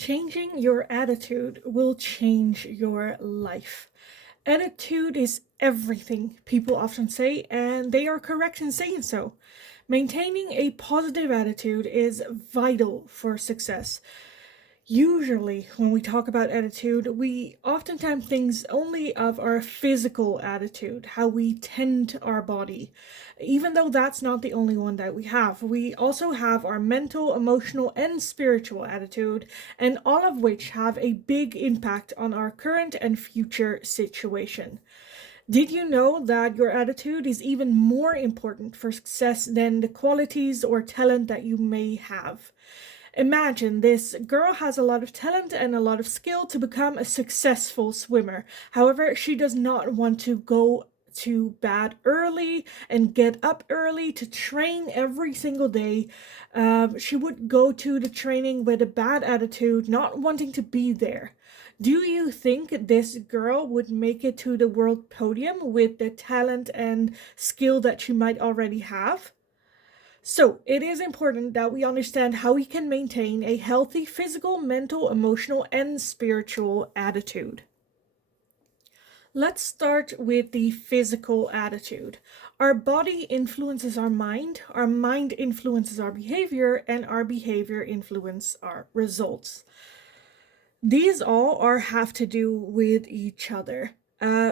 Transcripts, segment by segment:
Changing your attitude will change your life. Attitude is everything, people often say, and they are correct in saying so. Maintaining a positive attitude is vital for success. Usually, when we talk about attitude, we oftentimes think only of our physical attitude, how we tend our body. Even though that's not the only one that we have, we also have our mental, emotional, and spiritual attitude, and all of which have a big impact on our current and future situation. Did you know that your attitude is even more important for success than the qualities or talent that you may have? Imagine this girl has a lot of talent and a lot of skill to become a successful swimmer. However, she does not want to go to bed early and get up early to train every single day. She would go to the training with a bad attitude, not wanting to be there. Do you think this girl would make it to the world podium with the talent and skill that she might already have? So, it is important that we understand how we can maintain a healthy physical, mental, emotional, and spiritual attitude. Let's start with the physical attitude. Our body influences our mind influences our behavior, and our behavior influences our results. These all have to do with each other.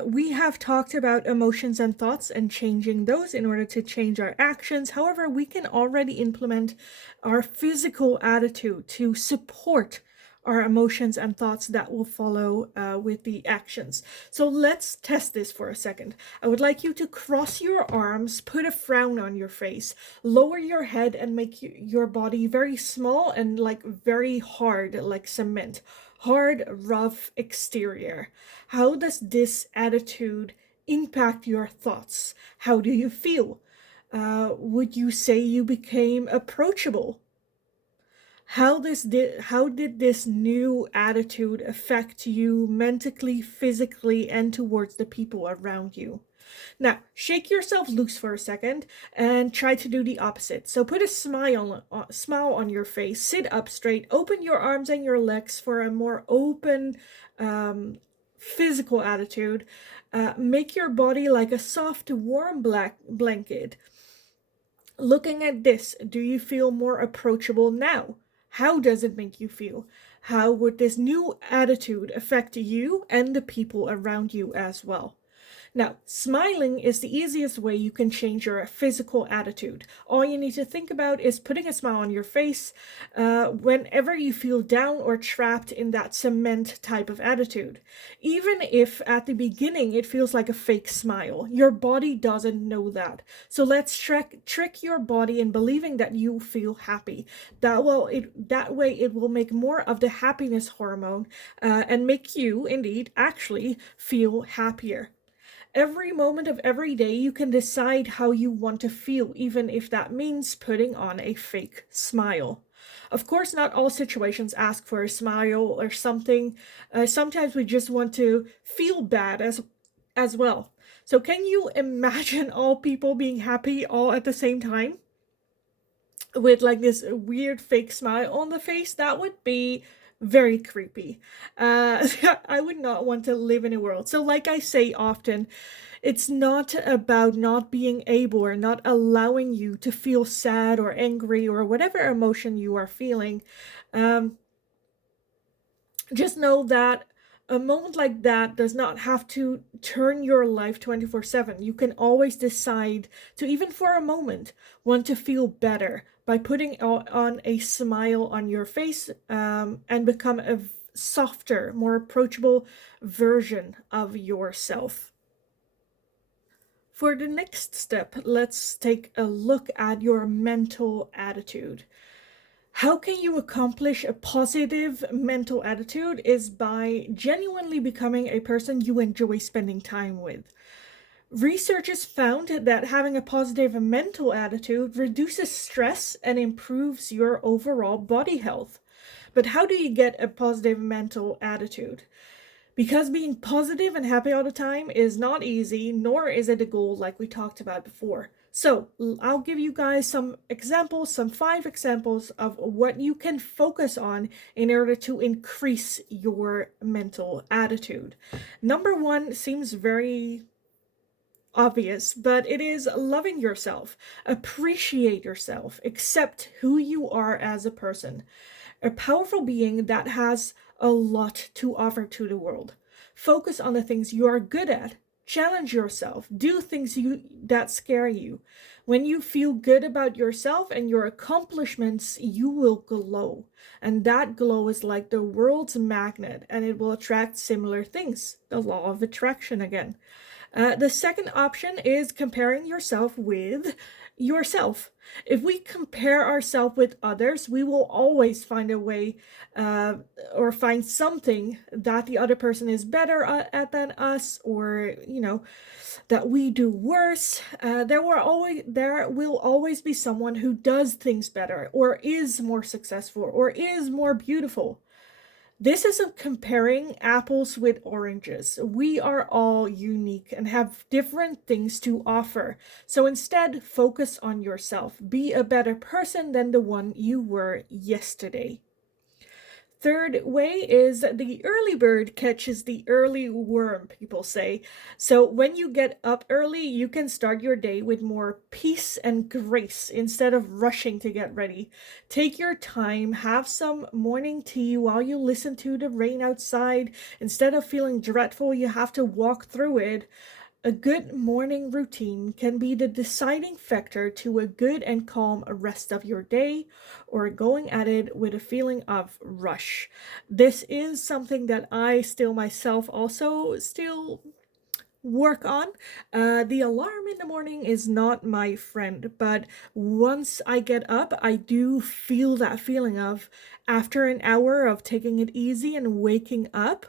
We have talked about emotions and thoughts and changing those in order to change our actions. However, we can already implement our physical attitude to support our emotions and thoughts that will follow with the actions. So let's test this for a second. I would like you to cross your arms, put a frown on your face, lower your head, and make your body very small and like very hard, like cement. Hard, rough exterior. How does this attitude impact your thoughts? How do you feel? Would you say you became approachable? How did this new attitude affect you mentally, physically, and towards the people around you? Now, shake yourself loose for a second and try to do the opposite. So put a smile on your face, sit up straight, open your arms and your legs for a more open physical attitude. Make your body like a soft, warm black blanket. Looking at this, do you feel more approachable now? How does it make you feel? How would this new attitude affect you and the people around you as well? Now, smiling is the easiest way you can change your physical attitude. All you need to think about is putting a smile on your face whenever you feel down or trapped in that cement type of attitude. Even if at the beginning it feels like a fake smile, your body doesn't know that. So let's trick your body in believing that you feel happy. That way it will make more of the happiness hormone and make you indeed actually feel happier. Every moment of every day, you can decide how you want to feel, even if that means putting on a fake smile. Of course, not all situations ask for a smile or something. Sometimes we just want to feel bad as well. So, can you imagine all people being happy all at the same time with like this weird fake smile on the face? That would be very creepy. I would not want to live in a world. So, like I say often, it's not about not being able or not allowing you to feel sad or angry or whatever emotion you are feeling. Um, just know that a moment like that does not have to turn your life 24/7. You can always decide to, even for a moment, want to feel better by putting on a smile on your face and become a softer, more approachable version of yourself. For the next step, let's take a look at your mental attitude. How can you accomplish a positive mental attitude is by genuinely becoming a person you enjoy spending time with. Researchers found that having a positive mental attitude reduces stress and improves your overall body health. But how do you get a positive mental attitude? Because being positive and happy all the time is not easy, nor is it a goal like we talked about before. So I'll give you guys some examples, some 5 examples of what you can focus on in order to increase your mental attitude. Number one seems very obvious, but it is loving yourself. Appreciate yourself. Accept who you are as a person. A powerful being that has a lot to offer to the world. Focus on the things you are good at. Challenge yourself. Do things that scare you. When you feel good about yourself and your accomplishments, you will glow. And that glow is like the world's magnet, and it will attract similar things. The law of attraction again. The second option is comparing yourself with yourself. If we compare ourselves with others, we will always find a way uh, or find something that the other person is better at than us, or that we do worse. There will always be someone who does things better, or is more successful, or is more beautiful. This isn't comparing apples with oranges. We are all unique and have different things to offer. So instead, focus on yourself. Be a better person than the one you were yesterday. Third way is the early bird catches the early worm, people say. So when you get up early, you can start your day with more peace and grace instead of rushing to get ready. Take your time, have some morning tea while you listen to the rain outside. Instead of feeling dreadful, you have to walk through it. A good morning routine can be the deciding factor to a good and calm rest of your day, or going at it with a feeling of rush. This is something that I still myself also still work on. The alarm in the morning is not my friend, but once I get up, I do feel that feeling of, after an hour of taking it easy and waking up,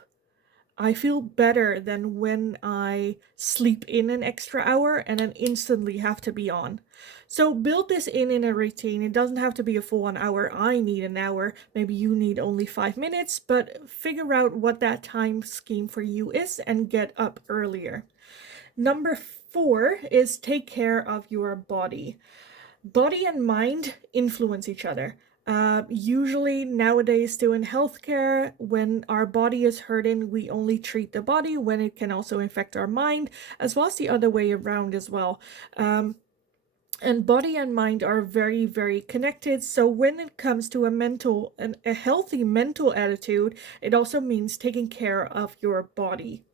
I feel better than when I sleep in an extra hour and then instantly have to be on. So build this in a routine. It doesn't have to be a full 1 hour. I need an hour. Maybe you need only 5 minutes, but figure out what that time scheme for you is and get up earlier. Number 4 is take care of your body. Body and mind influence each other. Usually nowadays, still in healthcare, when our body is hurting, we only treat the body, when it can also infect our mind, as well as the other way around as well. And body and mind are very, very connected. So when it comes to a healthy mental attitude, it also means taking care of your body.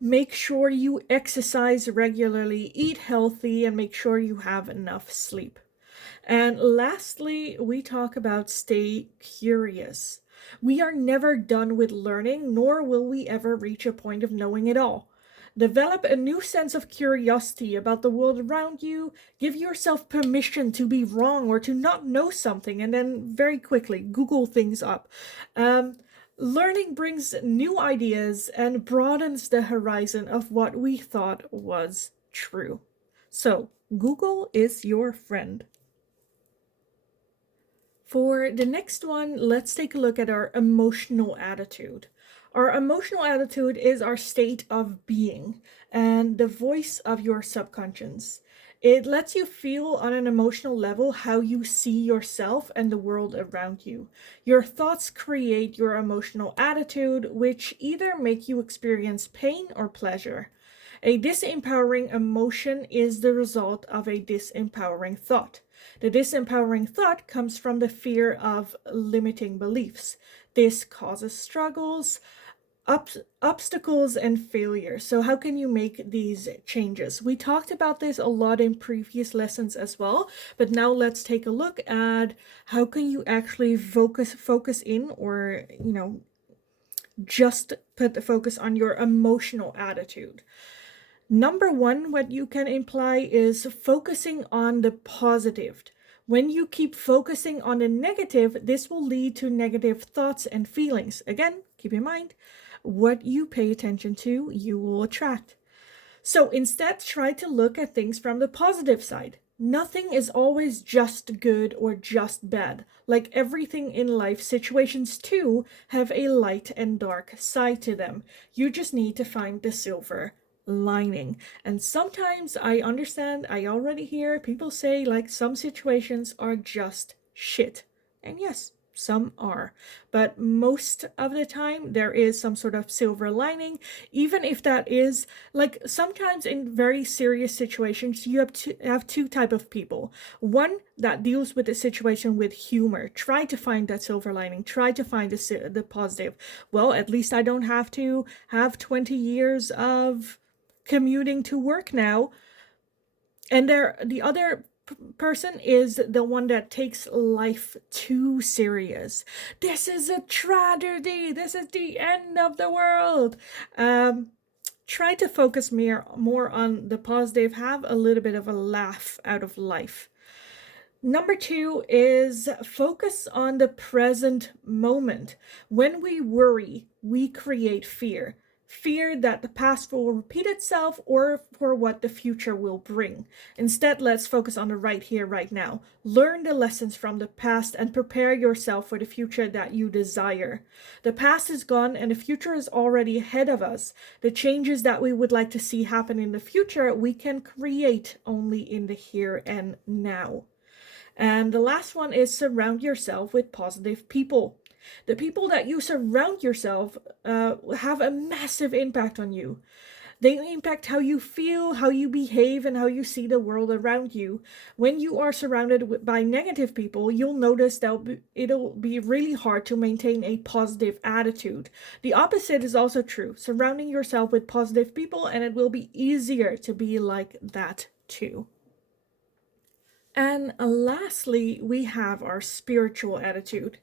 Make sure you exercise regularly, eat healthy, and make sure you have enough sleep. And lastly, we talk about stay curious. We are never done with learning, nor will we ever reach a point of knowing it all. Develop a new sense of curiosity about the world around you. Give yourself permission to be wrong or to not know something, and then very quickly Google things up. Learning brings new ideas and broadens the horizon of what we thought was true. So, Google is your friend. For the next one, let's take a look at our emotional attitude. Our emotional attitude is our state of being and the voice of your subconscious. It lets you feel on an emotional level how you see yourself and the world around you. Your thoughts create your emotional attitude, which either make you experience pain or pleasure. A disempowering emotion is the result of a disempowering thought. The disempowering thought comes from the fear of limiting beliefs. This causes struggles, obstacles, and failure. So how can you make these changes? We talked about this a lot in previous lessons as well, but now let's take a look at how can you actually focus in, or just put the focus on your emotional attitude. Number one, what you can imply is focusing on the positive. When you keep focusing on the negative, this will lead to negative thoughts and feelings. Again, keep in mind, what you pay attention to, you will attract. So instead, try to look at things from the positive side. Nothing is always just good or just bad. Like everything in life, situations too have a light and dark side to them. You just need to find the silver lining. And sometimes I understand, I already hear people say like some situations are just shit. And yes, some are. But most of the time, there is some sort of silver lining, even if that is like sometimes in very serious situations, you have two type of people. One that deals with the situation with humor, try to find that silver lining, try to find the positive. Well, at least I don't have to have 20 years of commuting to work now. And the other person is the one that takes life too serious. This is a tragedy. This is the end of the world. Try to focus more on the positive. Have a little bit of a laugh out of life. Number two is focus on the present moment. When we worry, we create fear. Fear that the past will repeat itself or for what the future will bring. Instead, let's focus on the right here, right now. Learn the lessons from the past and prepare yourself for the future that you desire. The past is gone and the future is already ahead of us. The changes that we would like to see happen in the future, we can create only in the here and now. And the last one is surround yourself with positive people. The people that you surround yourself have a massive impact on you. They impact how you feel, how you behave, and how you see the world around you. When you are surrounded by negative people, you'll notice that it'll be really hard to maintain a positive attitude. The opposite is also true. Surrounding yourself with positive people, and it will be easier to be like that too. And lastly, we have our spiritual attitude.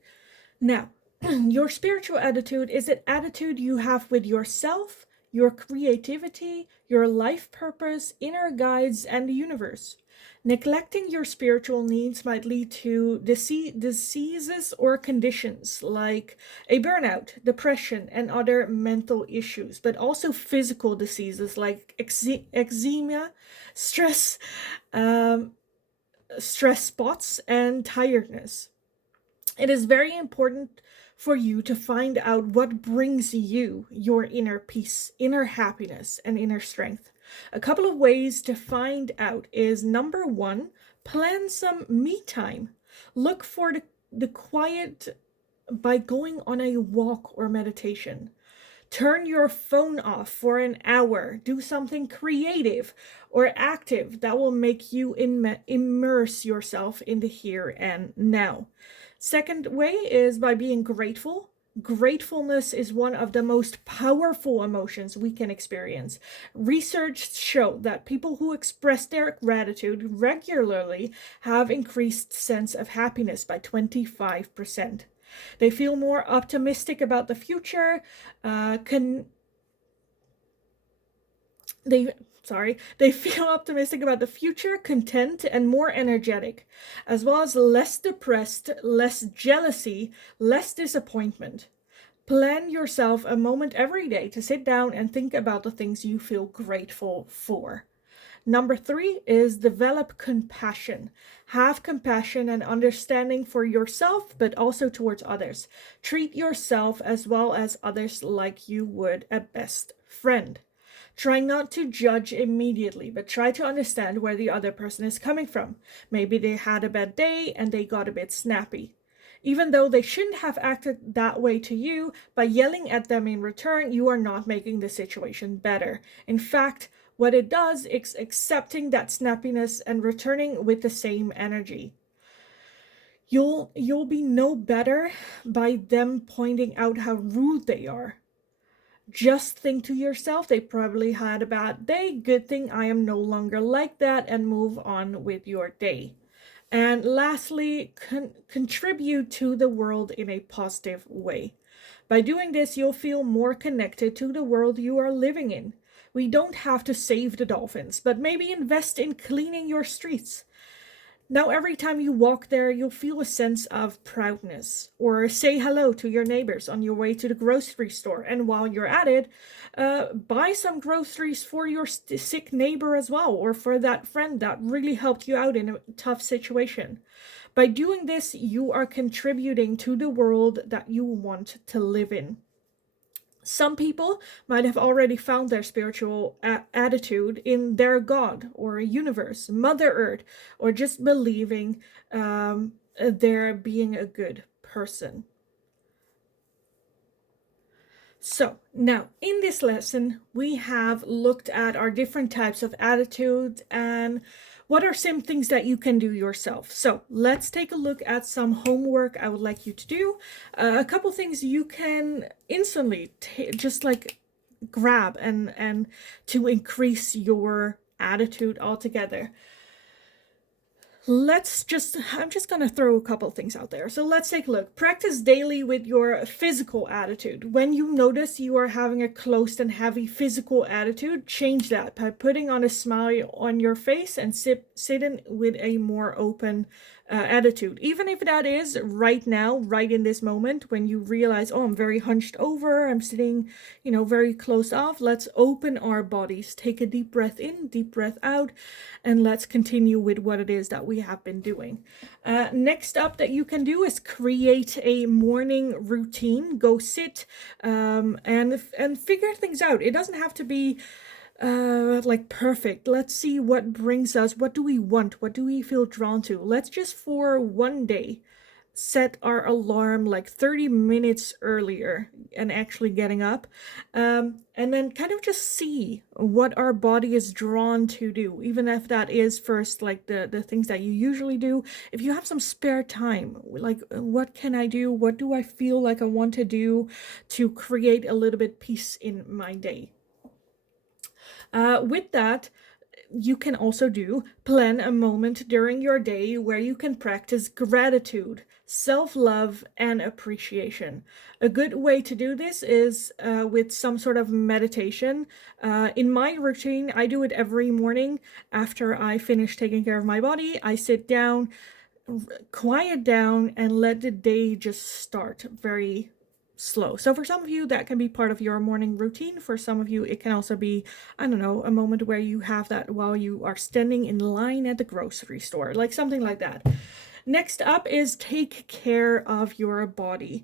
Now, your spiritual attitude is an attitude you have with yourself, your creativity, your life purpose, inner guides, and the universe. Neglecting your spiritual needs might lead to diseases or conditions like a burnout, depression, and other mental issues, but also physical diseases like eczema, stress, um, stress spots, and tiredness. It is very important for you to find out what brings you your inner peace, inner happiness, and inner strength. A couple of ways to find out is number one, plan some me time. Look for the quiet by going on a walk or meditation. Turn your phone off for an hour. Do something creative or active that will make you immerse yourself in the here and now. Second way is by being grateful. Gratefulness is one of the most powerful emotions we can experience. Research show that people who express their gratitude regularly have increased sense of happiness by 25%. They feel more optimistic about the future. Can they they feel optimistic about the future, content, and more energetic, as well as less depressed, less jealousy, less disappointment. Plan yourself a moment every day to sit down and think about the things you feel grateful for. Number three is develop compassion. Have compassion and understanding for yourself, but also towards others. Treat yourself as well as others like you would a best friend. Try not to judge immediately, but try to understand where the other person is coming from. Maybe they had a bad day and they got a bit snappy. Even though they shouldn't have acted that way to you, by yelling at them in return, you are not making the situation better. In fact, what it does is accepting that snappiness and returning with the same energy. You'll be no better by them pointing out how rude they are. Just think to yourself, they probably had a bad day. Good thing I am no longer like that, and move on with your day. And lastly, contribute to the world in a positive way. By doing this, you'll feel more connected to the world you are living in. We don't have to save the dolphins, but maybe invest in cleaning your streets. Now, every time you walk there, you'll feel a sense of proudness. Or say hello to your neighbors on your way to the grocery store. And while you're at it, buy some groceries for your sick neighbor as well, or for that friend that really helped you out in a tough situation. By doing this, you are contributing to the world that you want to live in. Some people might have already found their spiritual attitude in their God or universe, Mother Earth, or just believing they're being a good person. So now in this lesson, we have looked at our different types of attitudes and what are some things that you can do yourself. So let's take a look at some homework I would like you to do. A couple things you can instantly just like grab and to increase your attitude altogether. I'm just going to throw a couple things out there. So let's take a look. Practice daily with your physical attitude. When you notice you are having a closed and heavy physical attitude, change that by putting on a smile on your face and sitting with a more open attitude. Even if that is right now, right in this moment, when you realize, oh, I'm very hunched over, I'm sitting, very closed off. Let's open our bodies. Take a deep breath in, deep breath out, and let's continue with what it is that we have been doing. Next up that you can do is create a morning routine. Go sit and figure things out. It doesn't have to be like perfect. Let's see what brings us, what do we want, what do we feel drawn to. Let's just for one day set our alarm like 30 minutes earlier and actually getting up, and then kind of just see what our body is drawn to do, even if that is first like the things that you usually do. If you have some spare time, like what can I do, what do I feel like I want to do to create a little bit peace in my day. With that, you can also plan a moment during your day where you can practice gratitude, self-love, and appreciation. A good way to do this is with some sort of meditation. In my routine, I do it every morning after I finish taking care of my body. I sit down, quiet down, and let the day just start very slow. So for some of you, that can be part of your morning routine. For some of you, it can also be, I don't know, a moment where you have that while you are standing in line at the grocery store, like something like that. Next up is take care of your body.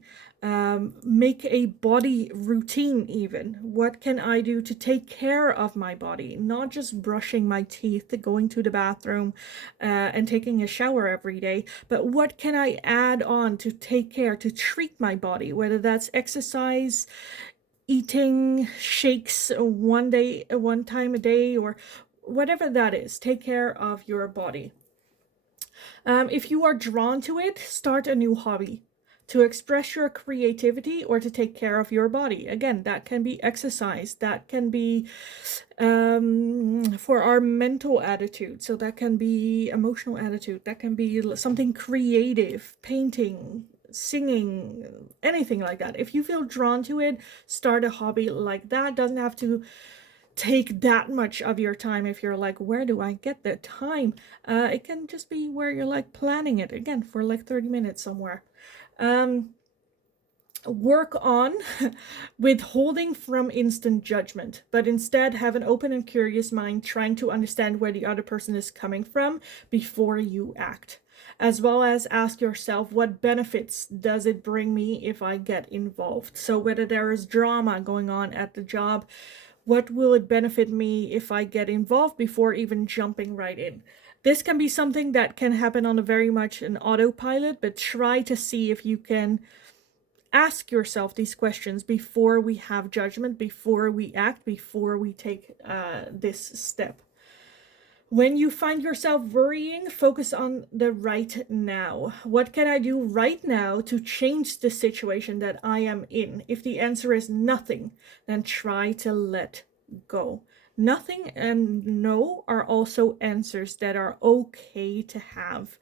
Make a body routine even. What can I do to take care of my body? Not just brushing my teeth, going to the bathroom, and taking a shower every day, but what can I add on to take care, to treat my body, whether that's exercise, eating shakes one time a day, or whatever that is. Take care of your body. If you are drawn to it, start a new hobby to express your creativity or to take care of your body. Again, that can be exercise, that can be for our mental attitude, so that can be emotional attitude, that can be something creative, painting, singing, anything like that. If you feel drawn to it, start a hobby like that. Doesn't have to take that much of your time. If you're like, where do I get the time? It can just be where you're like planning it again for like 30 minutes somewhere. Work on withholding from instant judgment, but instead have an open and curious mind, trying to understand where the other person is coming from before you act, as well as ask yourself, what benefits does it bring me if I get involved? So whether there is drama going on at the job, what will it benefit me if I get involved before even jumping right in? This can be something that can happen on a very much an autopilot, but try to see if you can ask yourself these questions before we have judgment, before we act, before we take this step. When you find yourself worrying, focus on the right now. What can I do right now to change the situation that I am in? If the answer is nothing, then try to let go. Nothing and no are also answers that are okay to have.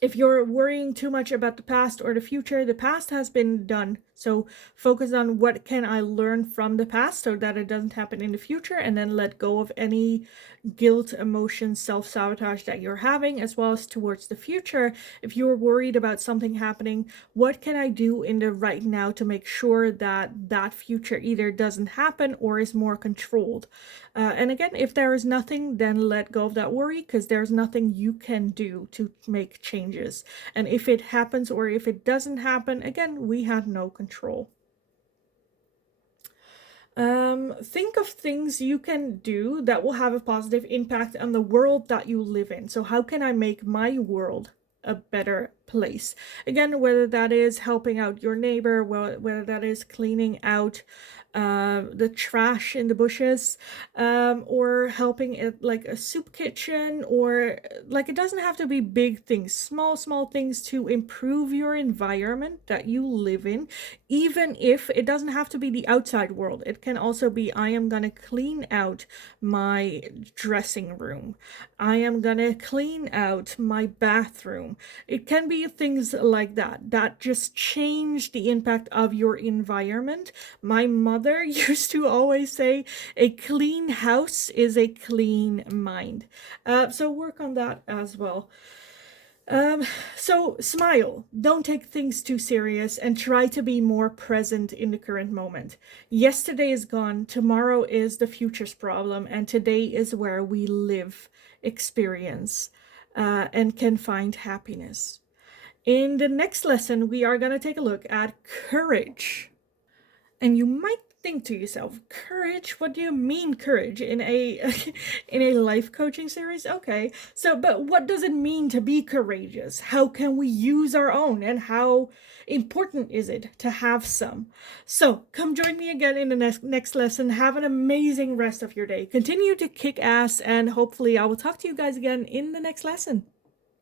If you're worrying too much about the past or the future, the past has been done. So focus on what can I learn from the past so that it doesn't happen in the future, and then let go of any guilt, emotion, self-sabotage that you're having, as well as towards the future. If you're worried about something happening, what can I do in the right now to make sure that that future either doesn't happen or is more controlled? And again, if there is nothing, then let go of that worry, because there's nothing you can do to make changes. And if it happens or if it doesn't happen, again, we have no control. Think of things you can do that will have a positive impact on the world that you live in. So, how can I make my world a better place? Again, whether that is helping out your neighbor, whether that is cleaning out the trash in the bushes, or helping at like a soup kitchen, or like it doesn't have to be big things, small things to improve your environment that you live in. Even if it doesn't have to be the outside world, it can also be, I am gonna clean out my dressing room, I am gonna clean out my bathroom. It can be things like that that just change the impact of your environment. My mother used to always say, a clean house is a clean mind. So work on that as well. Um, so smile, don't take things too serious, and try to be more present in the current moment. Yesterday is gone, tomorrow is the future's problem, and today is where we live, experience, and can find happiness. In the next lesson, we are going to take a look at courage. And you might think to yourself, courage? What do you mean courage in a in a life coaching series? Okay. So, but what does it mean to be courageous? How can we use our own, and how important is it to have some? So, come join me again in the next lesson. Have an amazing rest of your day. Continue to kick ass, and hopefully I will talk to you guys again in the next lesson.